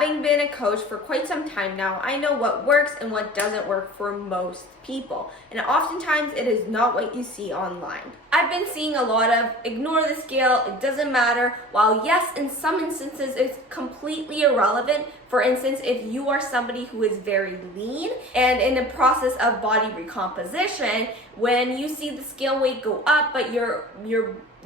Having been a coach for quite some time now, I know what works and what doesn't work for most people. And oftentimes it is not what you see online. I've been seeing a lot of ignore the scale, it doesn't matter, while yes, in some instances it's completely irrelevant. For instance, if you are somebody who is very lean and in the process of body recomposition, when you see the scale weight go up, but you're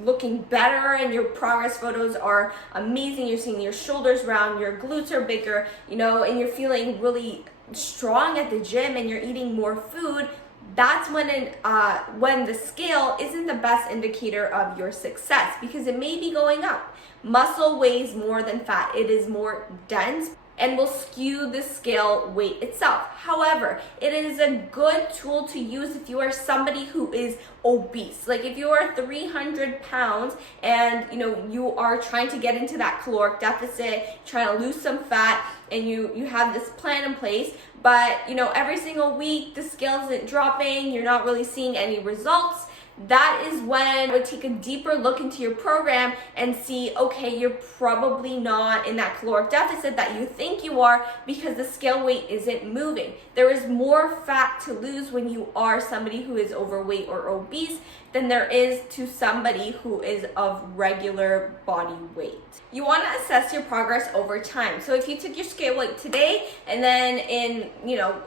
looking better and your progress photos are amazing, you're seeing your shoulders round, your glutes are bigger, and you're feeling really strong at the gym and you're eating more food, that's when the scale isn't the best indicator of your success, because it may be going up. Muscle weighs more than fat. It is more dense and will skew the scale weight itself. However, it is a good tool to use if you are somebody who is obese. Like if you are 300 pounds and you are trying to get into that caloric deficit, trying to lose some fat, and you have this plan in place, but every single week the scale isn't dropping, you're not really seeing any results, that is when I would take a deeper look into your program and see, okay, you're probably not in that caloric deficit that you think you are, because the scale weight isn't moving. There is more fat to lose when you are somebody who is overweight or obese than there is to somebody who is of regular body weight. You want to assess your progress over time. So if you took your scale weight today and then in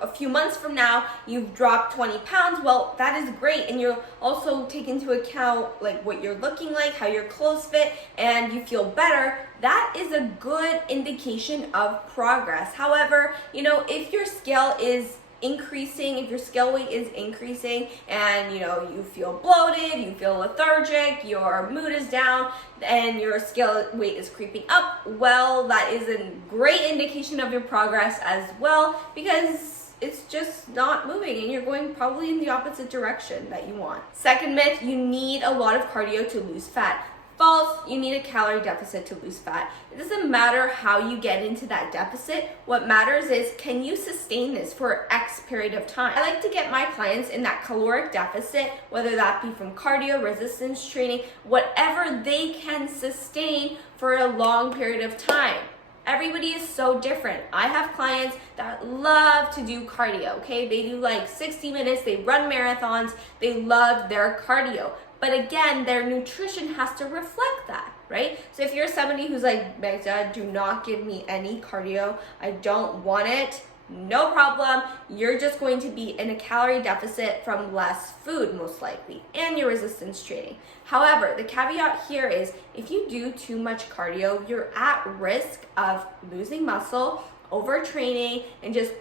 a few months from now you've dropped 20 pounds, well, that is great, and you'll also take into account like what you're looking like, how your clothes fit, and you feel better. That is a good indication of progress. However, if your scale is increasing, if your scale weight is increasing and you feel bloated, you feel lethargic, your mood is down, and your scale weight is creeping up, well, that is a great indication of your progress as well, because it's just not moving and you're going probably in the opposite direction that you want. Second myth, you need a lot of cardio to lose fat. False, you need a calorie deficit to lose fat. It doesn't matter how you get into that deficit. What matters is, can you sustain this for X period of time? I like to get my clients in that caloric deficit, whether that be from cardio, resistance training, whatever they can sustain for a long period of time. Everybody is so different. I have clients that love to do cardio, okay? They do like 60 minutes, they run marathons, they love their cardio. But again, their nutrition has to reflect that, right? So if you're somebody who's like, Magda, do not give me any cardio, I don't want it, no problem. You're just going to be in a calorie deficit from less food, most likely, and your resistance training. However, the caveat here is, if you do too much cardio, you're at risk of losing muscle, overtraining, and just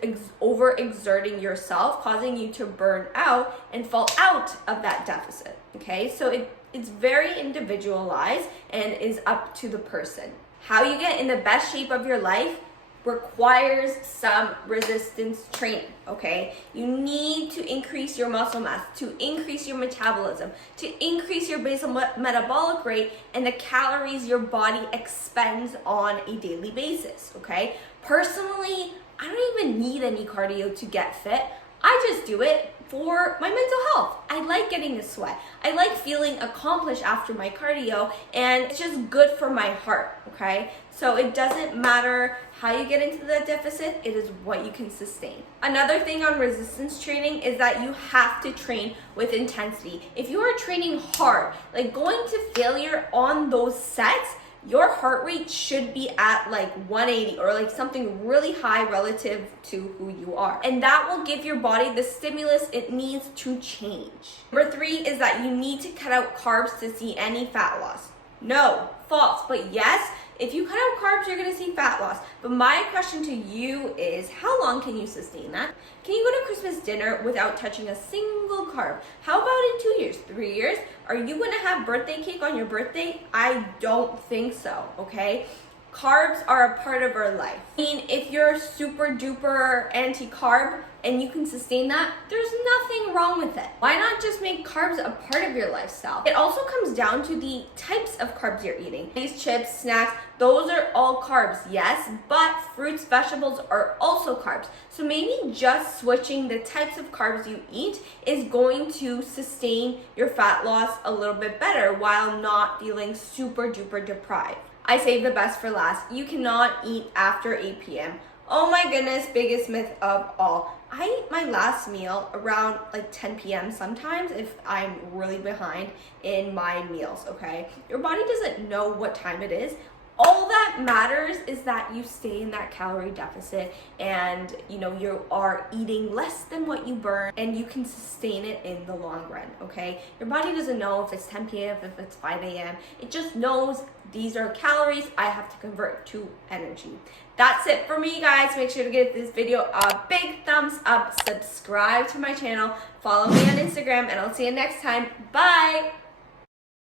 overexerting yourself, causing you to burn out and fall out of that deficit. Okay, so it's very individualized and is up to the person. How you get in the best shape of your life requires some resistance training, okay? You need to increase your muscle mass, to increase your metabolism, to increase your basal metabolic rate and the calories your body expends on a daily basis, okay? Personally, I don't even need any cardio to get fit. I just do it for my mental health. I like getting a sweat. I like feeling accomplished after my cardio, and it's just good for my heart, okay? So it doesn't matter how you get into the deficit, it is what you can sustain. Another thing on resistance training is that you have to train with intensity. If you are training hard, like going to failure on those sets, your heart rate should be at like 180 or like something really high relative to who you are. And that will give your body the stimulus it needs to change. Number 3 is that you need to cut out carbs to see any fat loss. No, false, but yes, if you cut out carbs, you're gonna see fat loss. But my question to you is, how long can you sustain that? Can you go to Christmas dinner without touching a single carb? How about in 2 years, 3 years? Are you gonna have birthday cake on your birthday? I don't think so, okay? Carbs are a part of our life. I mean, if you're super duper anti-carb and you can sustain that, there's nothing wrong with it. Why not just make carbs a part of your lifestyle? It also comes down to the types of carbs you're eating. These chips, snacks, those are all carbs, yes, but fruits, vegetables are also carbs. So maybe just switching the types of carbs you eat is going to sustain your fat loss a little bit better while not feeling super duper deprived. I save the best for last. You cannot eat after 8 p.m. Oh my goodness, biggest myth of all. I eat my last meal around like 10 p.m. sometimes if I'm really behind in my meals, okay? Your body doesn't know what time it is. All that matters is that you stay in that calorie deficit and you are eating less than what you burn and you can sustain it in the long run, okay? Your body doesn't know if it's 10 p.m., if it's 5 a.m. It just knows these are calories I have to convert to energy. That's it for me, guys. Make sure to give this video a big thumbs up, subscribe to my channel, follow me on Instagram, and I'll see you next time. Bye!